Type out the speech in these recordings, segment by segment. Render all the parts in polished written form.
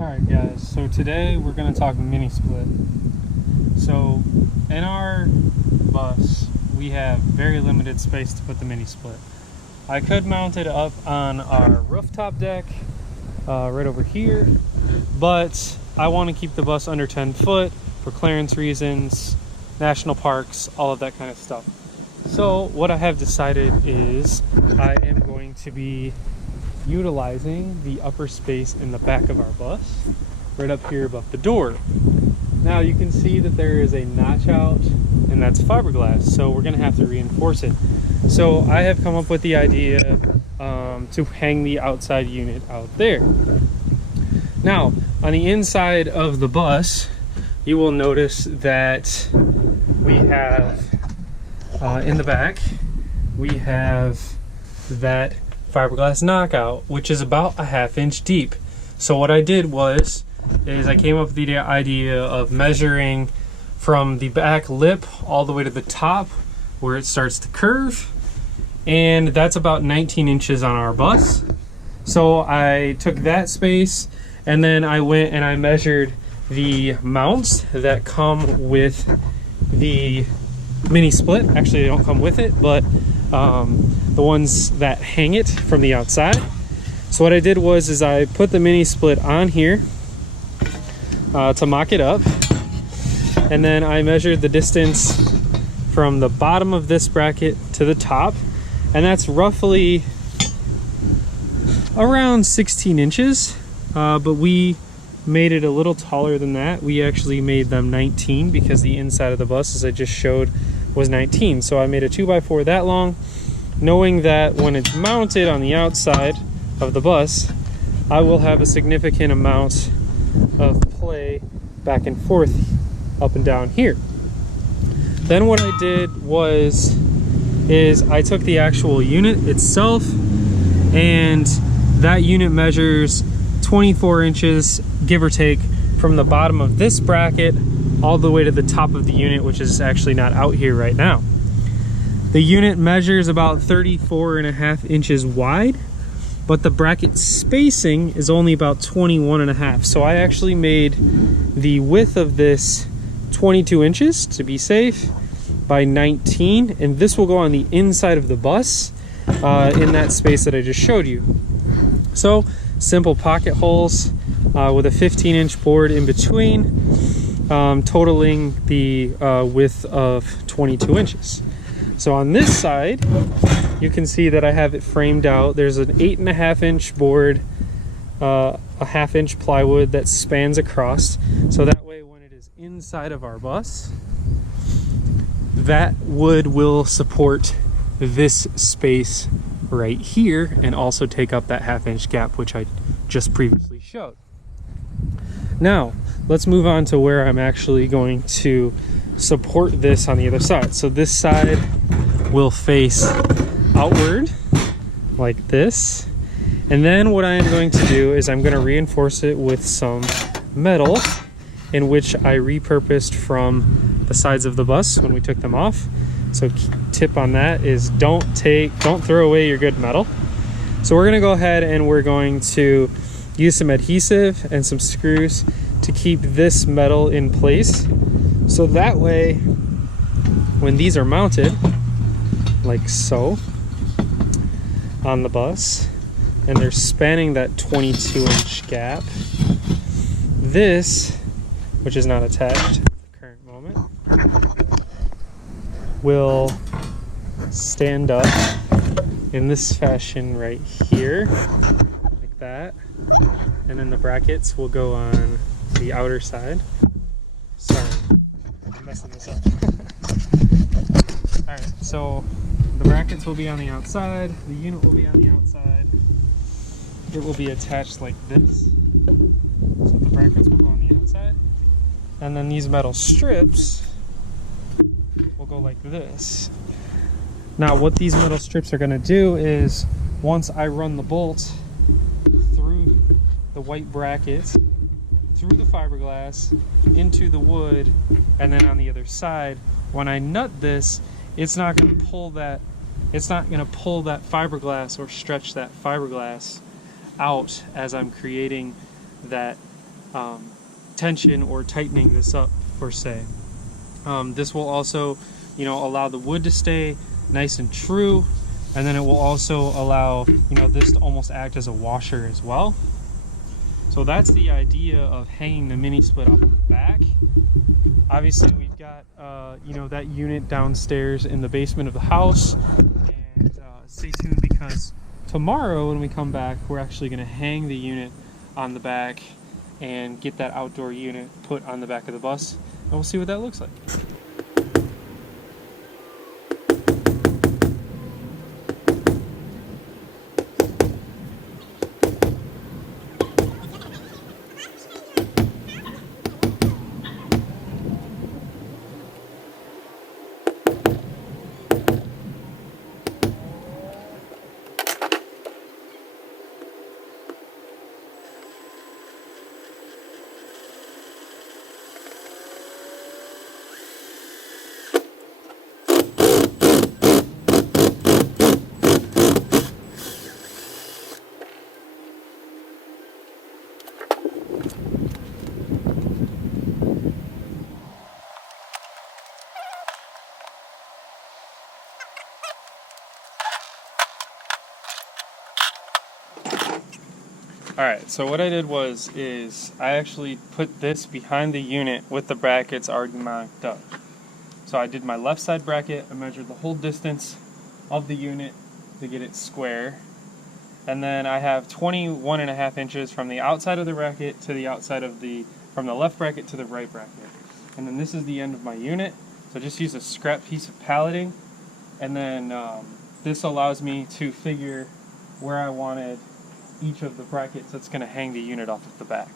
Alright guys, so today we're going to talk mini split. So in our bus we have very limited space to put the mini split. I could mount it up on our rooftop deck right over here, but I want to keep the bus under 10 foot for clearance reasons, national parks, all of that kind of stuff. So what I have decided is I am going to be utilizing the upper space in the back of our bus right up here above the door. Now you can see that there is a notch out, and that's fiberglass, so we're gonna have to reinforce it. So I have come up with the idea to hang the outside unit out there. Now on the inside of the bus you will notice that we have in the back we have that fiberglass knockout, which is about a 1/2 inch deep. So what I did is I came up with the idea of measuring from the back lip all the way to the top where it starts to curve, and that's about 19 inches on our bus. So I took that space and then I went and I measured the mounts that come with the mini split. Actually, they don't come with it, but the ones that hang it from the outside. So what I did is I put the mini split on here to mock it up, and then I measured the distance from the bottom of this bracket to the top, and that's roughly around 16 inches, but we made it a little taller than that. We actually made them 19 because the inside of the bus, as I just showed, was 19. So I made a 2x4 that long, knowing that when it's mounted on the outside of the bus, I will have a significant amount of play back and forth up and down here. Then what I did is I took the actual unit itself, and that unit measures 24 inches, give or take, from the bottom of this bracket all the way to the top of the unit, which is actually not out here right now. The unit measures about 34.5 inches wide, but the bracket spacing is only about 21.5. So I actually made the width of this 22 inches to be safe by 19, and this will go on the inside of the bus in that space that I just showed you. So simple pocket holes with a 15-inch board in between, totaling the width of 22 inches. So on this side, you can see that I have it framed out. There's an 8.5 inch board, a 1/2 inch plywood that spans across. So that way, when it is inside of our bus, that wood will support this space right here and also take up that 1/2 inch gap, which I just previously showed. Now, let's move on to where I'm actually going to support this on the other side. So this side will face outward like this, and then what I am going to do is I'm going to reinforce it with some metal, in which I repurposed from the sides of the bus when we took them off. So tip on that is don't throw away your good metal. So we're going to go ahead and we're going to use some adhesive and some screws to keep this metal in place, so that way when these are mounted like so on the bus and they're spanning that 22-inch gap, this, which is not attached at the current moment, will stand up in this fashion right here, like that, and then the brackets will go on the outer side. Sorry, I'm messing this up. Alright, so the brackets will be on the outside, the unit will be on the outside, it will be attached like this, so the brackets will go on the outside, and then these metal strips will go like this. Now what these metal strips are going to do is, once I run the bolt through the white bracket, through the fiberglass, into the wood, and then on the other side, when I nut this, it's not going to pull that fiberglass or stretch that fiberglass out as I'm creating that tension or tightening this up per se. This will also, you know, allow the wood to stay nice and true, and then it will also allow, you know, this to almost act as a washer as well. So that's the idea of hanging the mini split off the back. Obviously we've got you know, that unit downstairs in the basement of the house, and stay tuned, because tomorrow when we come back we're actually going to hang the unit on the back and get that outdoor unit put on the back of the bus, and we'll see what that looks like. Alright, so what I did is I actually put this behind the unit with the brackets already marked up. So I did my left side bracket, I measured the whole distance of the unit to get it square, and then I have 21.5 inches from the outside of the bracket to the outside of from the left bracket to the right bracket. And then this is the end of my unit, so I just use a scrap piece of paletting, and then this allows me to figure where I wanted each of the brackets that's going to hang the unit off of the back.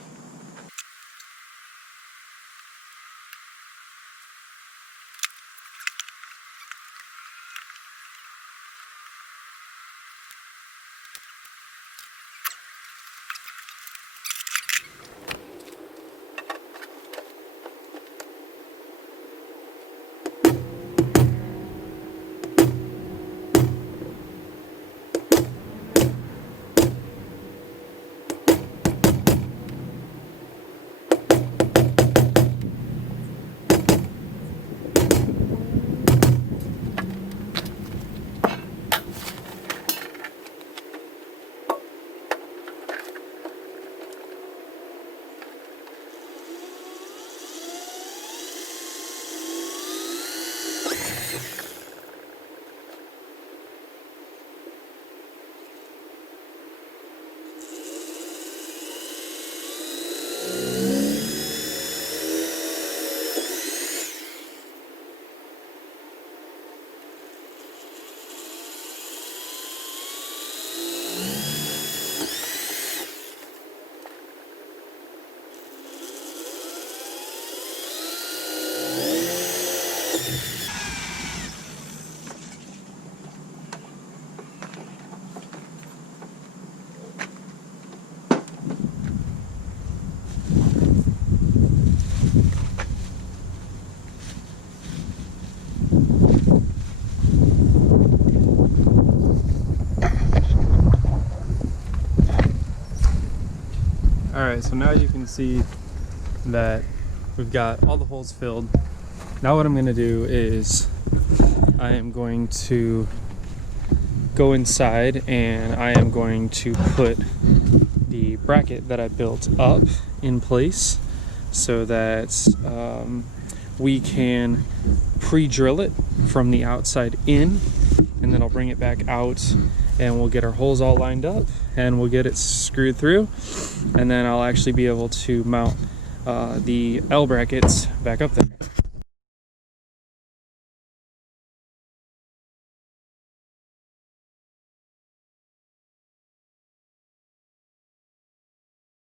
Alright, so now you can see that we've got all the holes filled. Now what I'm going to do is I am going to go inside and I am going to put the bracket that I built up in place so that we can pre-drill it from the outside in, and then I'll bring it back out and we'll get our holes all lined up and we'll get it screwed through, and then I'll actually be able to mount the L brackets back up there.